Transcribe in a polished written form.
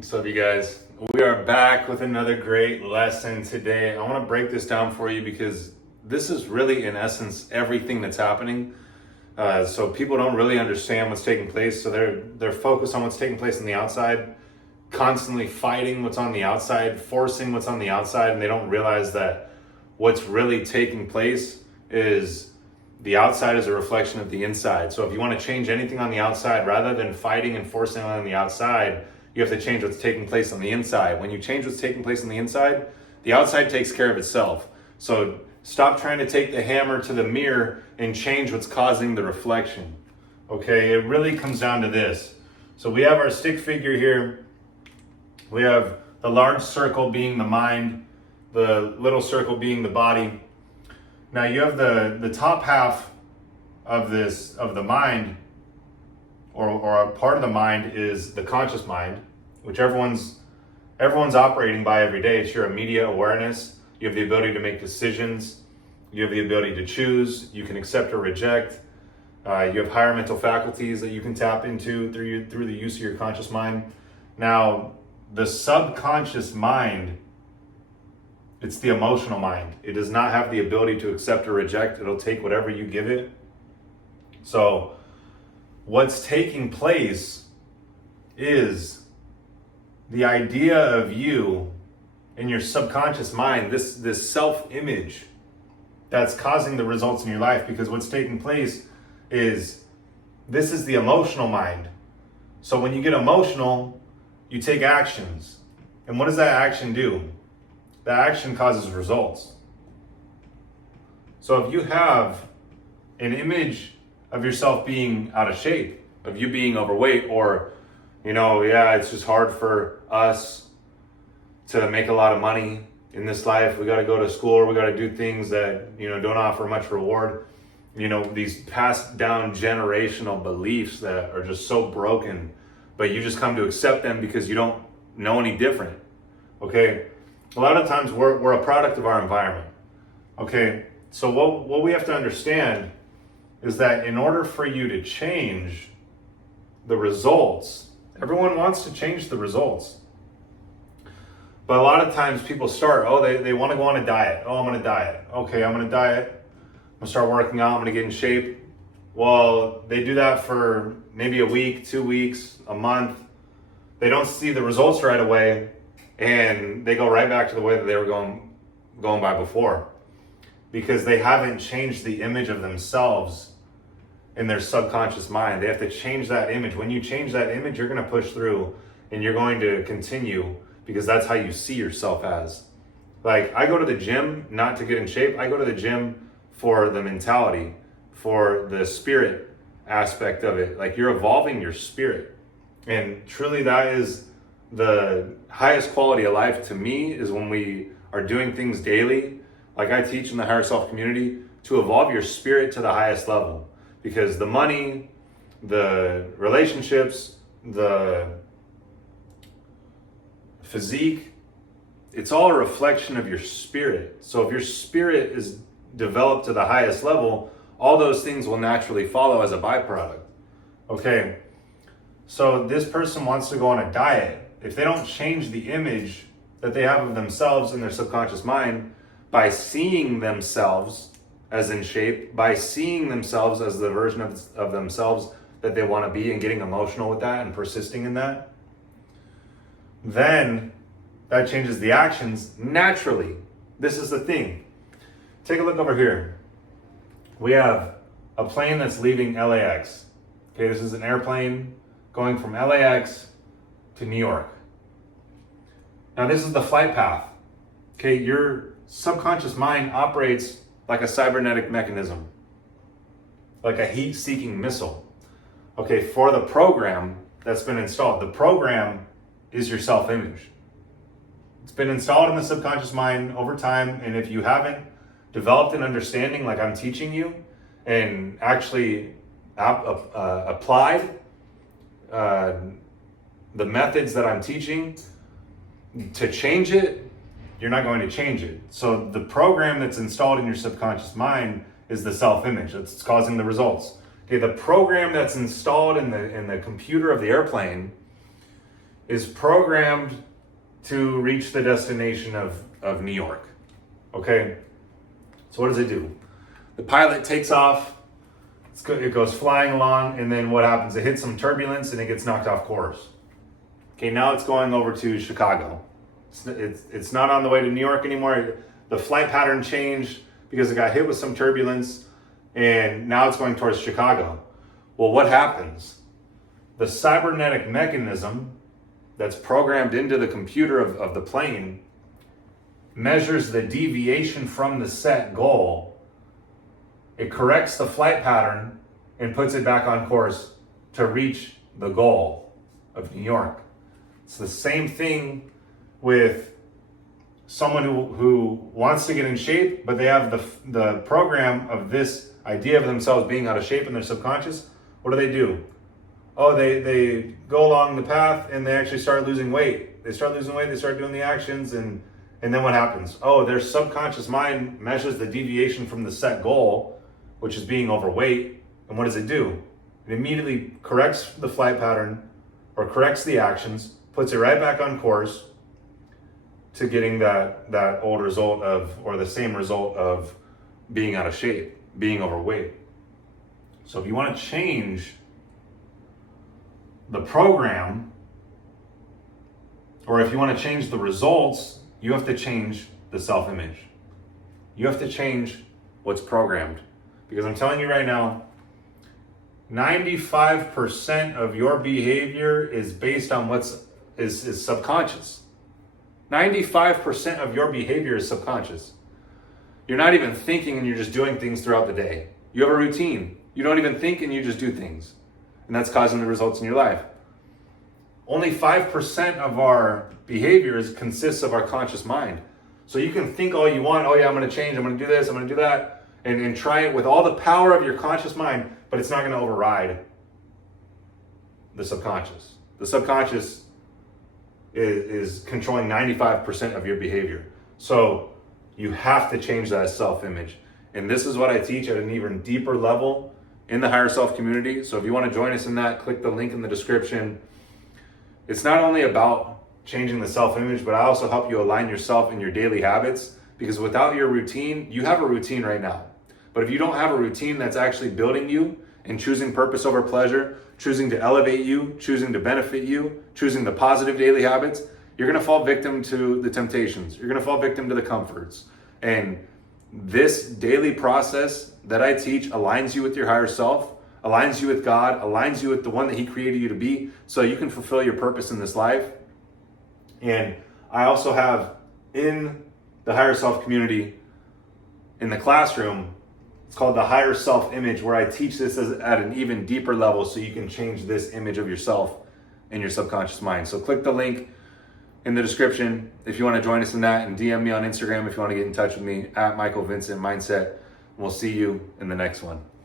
What's up, you guys? We are back with another great lesson today. I want to break this down for you because this is really, in essence, everything that's happening. So people don't really understand what's taking place. So they're focused on what's taking place on the outside, constantly fighting what's on the outside, forcing what's on the outside, and they don't realize that what's really taking place is the outside is a reflection of the inside. So if you want to change anything on the outside, rather than fighting and forcing on the outside, you have to change what's taking place on the inside. When you change what's taking place on the inside, the outside takes care of itself. So stop trying to take the hammer to the mirror and change what's causing the reflection. Okay, it really comes down to this. So we have our stick figure here. We have the large circle being the mind, the little circle being the body. Now you have the top half of the mind, or a part of the mind is the conscious mind, which everyone's operating by every day. It's your immediate awareness. You have the ability to make decisions. You have the ability to choose. You can accept or reject. You have higher mental faculties that you can tap into through the use of your conscious mind. Now, the subconscious mind, it's the emotional mind. It does not have the ability to accept or reject. It'll take whatever you give it. So what's taking place is the idea of you in your subconscious mind, this self-image that's causing the results in your life. Because what's taking place is, this is the emotional mind. So when you get emotional, you take actions. And what does that action do? The action causes results. So if you have an image of yourself being out of shape, of you being overweight, or, it's just hard for us to make a lot of money in this life. We got to go to school, we got to do things that, don't offer much reward. These passed down generational beliefs that are just so broken, but you just come to accept them because you don't know any different. Okay? A lot of times we're a product of our environment. Okay? So what we have to understand is that in order for you to change the results, everyone wants to change the results. But a lot of times people start, they want to go on a diet. I'm going to diet. Okay, I'm going to diet. I'm going to start working out. I'm going to get in shape. Well, they do that for maybe a week, 2 weeks, a month. They don't see the results right away, and they go right back to the way that they were going by before, because they haven't changed the image of themselves in their subconscious mind. They have to change that image. When you change that image, you're going to push through and you're going to continue, because that's how you see yourself as. Like, I go to the gym not to get in shape. I go to the gym for the mentality, for the spirit aspect of it. Like, you're evolving your spirit. And truly, that is the highest quality of life to me, is when we are doing things daily, like I teach in the Higher Self community, to evolve your spirit to the highest level. Because the money, the relationships, the physique, it's all a reflection of your spirit. So if your spirit is developed to the highest level, all those things will naturally follow as a byproduct. Okay, so this person wants to go on a diet. If they don't change the image that they have of themselves in their subconscious mind, by seeing themselves as in shape, by seeing themselves as the version of themselves that they want to be, and getting emotional with that and persisting in that, then that changes the actions naturally. This is the thing. Take a look over here. We have a plane that's leaving LAX. Okay, this is an airplane going from LAX to New York. Now this is the flight path. Okay, your subconscious mind operates like a cybernetic mechanism, like a heat-seeking missile. Okay, for the program that's been installed. The program is your self-image. It's been installed in the subconscious mind over time, and if you haven't developed an understanding like I'm teaching you, and actually applied the methods that I'm teaching to change it, you're not going to change it. So the program that's installed in your subconscious mind is the self-image that's causing the results. Okay, the program that's installed in the computer of the airplane is programmed to reach the destination of New York. Okay? So what does it do? The pilot takes off, it goes flying along, and then what happens? It hits some turbulence and it gets knocked off course. Okay, now it's going over to Chicago. It's not on the way to New York anymore. The flight pattern changed because it got hit with some turbulence, and now it's going towards Chicago. Well, what happens? The cybernetic mechanism that's programmed into the computer of the plane measures the deviation from the set goal. It corrects the flight pattern and puts it back on course to reach the goal of New York. It's the same thing with someone who wants to get in shape, but they have the program of this idea of themselves being out of shape in their subconscious. What do? Oh, they go along the path and they actually start losing weight. They start losing weight, they start doing the actions, and then what happens? Oh, their subconscious mind measures the deviation from the set goal, which is being overweight. And what does it do? It immediately corrects the flight pattern or corrects the actions, puts it right back on course to getting that old result of, or the same result of being out of shape, being overweight. So if you want to change the program, or if you want to change the results, you have to change the self-image. You have to change what's programmed. Because I'm telling you right now, 95% of your behavior is based on is subconscious. 95% of your behavior is subconscious. You're not even thinking and you're just doing things throughout the day. You have a routine. You don't even think and you just do things. And that's causing the results in your life. Only 5% of our behaviors consists of our conscious mind. So you can think all you want, oh yeah, I'm going to change, I'm going to do this, I'm going to do that, and try it with all the power of your conscious mind, but it's not going to override the subconscious. The subconscious is controlling 95% of your behavior. So you have to change that self-image. And this is what I teach at an even deeper level in the Higher Self community. So if you want to join us in that, click the link in the description. It's not only about changing the self-image, but I also help you align yourself in your daily habits, because without your routine, you have a routine right now. But if you don't have a routine that's actually building you and choosing purpose over pleasure, choosing to elevate you, choosing to benefit you, choosing the positive daily habits, you're going to fall victim to the temptations. You're going to fall victim to the comforts. And this daily process that I teach aligns you with your higher self, aligns you with God, aligns you with the one that He created you to be, so you can fulfill your purpose in this life. And I also have in the Higher Self community, in the classroom, it's called the Higher Self Image, where I teach this at an even deeper level so you can change this image of yourself in your subconscious mind. So click the link in the description if you want to join us in that, and DM me on Instagram if you want to get in touch with me at Michael Vincent Mindset. We'll see you in the next one.